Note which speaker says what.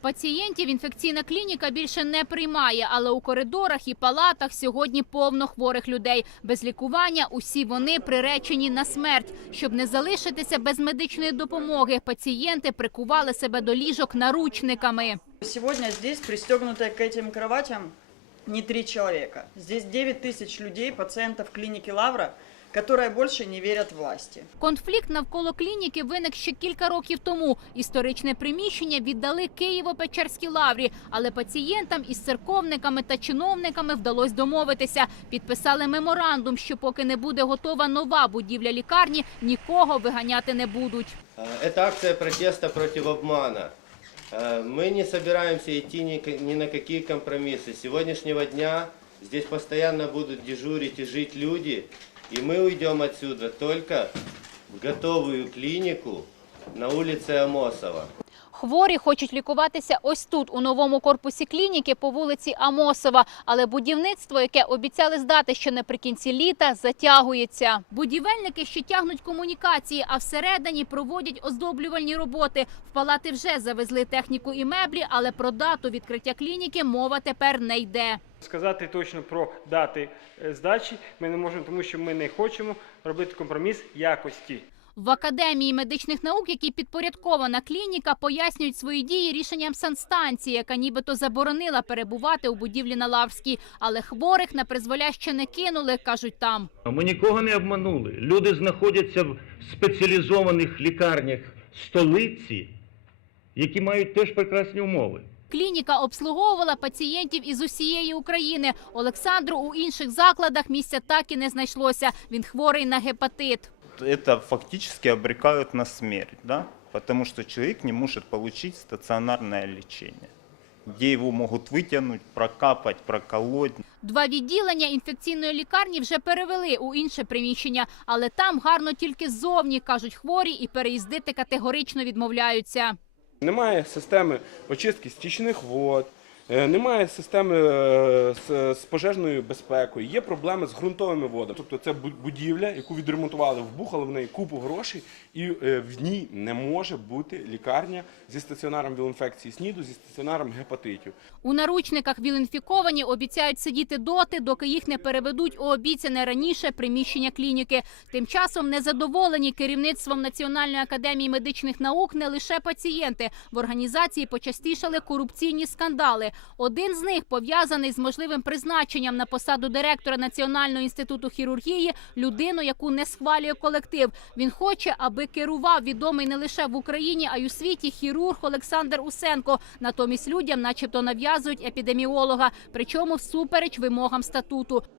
Speaker 1: Пацієнтів інфекційна клініка більше не приймає, але у коридорах і палатах сьогодні повно хворих людей. Без лікування усі вони приречені на смерть. Щоб не залишитися без медичної допомоги, пацієнти прикували себе до ліжок наручниками.
Speaker 2: Сегодня здесь пристегнутые к этим кроватям не три человека. Здесь 9 тысяч людей, пациентов клиники Лавра, которые больше не верят власти.
Speaker 1: Конфлікт навколо клініки виник ще кілька років тому. Історичне приміщення віддали Києво-Печерській лаврі, але пацієнтам із церковниками та чиновниками вдалося домовитися. Підписали меморандум, що поки не буде готова нова будівля лікарні, нікого виганяти не будуть.
Speaker 3: Э, Это акция протеста против обмана. Э, Мы не собираемся идти ни ка- ни на какие компромиссы. С сегодняшнего дня здесь постоянно будут дежурить и жить люди, и мы уйдем отсюда только в готовую клинику на улице Амосова.
Speaker 1: Хворі хочуть лікуватися ось тут, у новому корпусі клініки по вулиці Амосова. Але будівництво, яке обіцяли здати ще наприкінці літа, затягується. Будівельники ще тягнуть комунікації, а всередині проводять оздоблювальні роботи. В палати вже завезли техніку і меблі, але про дату відкриття клініки мова тепер не йде.
Speaker 4: Сказати точно про дати е, здачі ми не можемо, тому що ми не хочемо робити компроміс якості.
Speaker 1: В академії медичних наук, які підпорядкована клініка, пояснюють свої дії рішенням санстанції, яка нібито заборонила перебувати у будівлі на Лаврській. Але хворих на призволяще не кинули, кажуть там.
Speaker 5: Ми нікого не обманули. Люди знаходяться в спеціалізованих лікарнях столиці, які мають теж прекрасні умови.
Speaker 1: Клініка обслуговувала пацієнтів із усієї України. Олександру у інших закладах місця так і не знайшлося. Він хворий на гепатит.
Speaker 6: Это фактически обрекают на смерть, да? потому что человек не может получить стационарное лечение, где его могут вытянуть, прокапать, проколоть.
Speaker 1: Два відділення інфекційної лікарні вже перевели у інше приміщення, але там гарно тільки ззовні, кажуть хворі, і переїздити категорично відмовляються.
Speaker 7: Немає системи очистки стічних вод, немає системи е, з, пожежною безпекою, є проблеми з ґрунтовими водами. Тобто це бу- будівля, яку відремонтували, вбухали в неї купу грошей, і е, в ній не може бути лікарня зі стаціонаром віл-інфекції СНІДу, зі стаціонаром гепатитів.
Speaker 1: У наручниках віл-інфіковані обіцяють сидіти доти, доки їх не переведуть у обіцяне раніше приміщення клініки. Тим часом незадоволені керівництвом Національної академії медичних наук не лише пацієнти. В організації почастішали корупційні скандали. Один з них пов'язаний з можливим призначенням на посаду директора Національного інституту хірургії людину, яку не схвалює колектив. Він хоче, аби керував відомий не лише в Україні, а й у світі хірург Олександр Усенко. Натомість людям, начебто, нав'язують епідеміолога, причому всупереч вимогам статуту.